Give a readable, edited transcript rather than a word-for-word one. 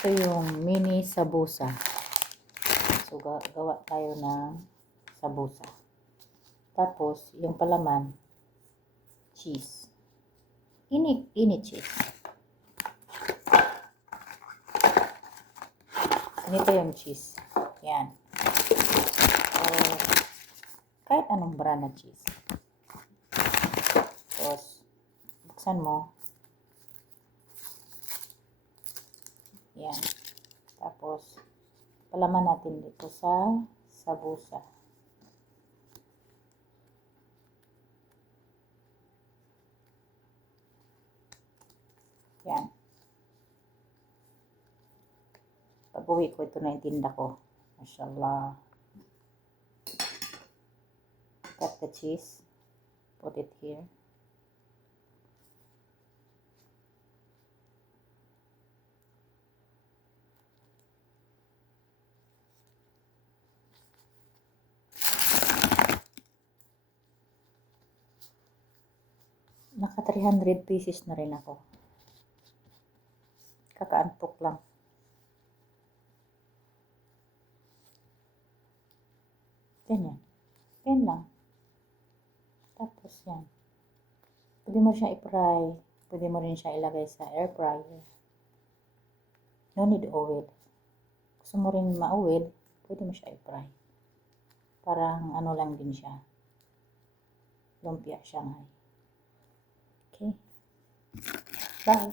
Ito yung mini sabusa. So, gawa tayo ng sabusa. Tapos, yung palaman, cheese. Ini cheese. Ganito yung cheese. Yan. So, kahit anong brand na cheese. Tapos, buksan mo. Yan. Tapos, palaman natin dito sa sabusa. Yan. Pag-uwi ko, ito na yung tinda ko. Mashallah. Cut the cheese. Put it here. Naka 300 pieces na rin ako. Kakaantok lang. Ganyan. Ganyan lang. Tapos yan. Pwede mo siya i-fry. Pwede mo rin siya ilagay sa air fryer. No need oil. Gusto mo rin ma-oil, pwede mo siya i-fry. Parang ano lang din siya. Lumpia Shanghai. Okay. Bye.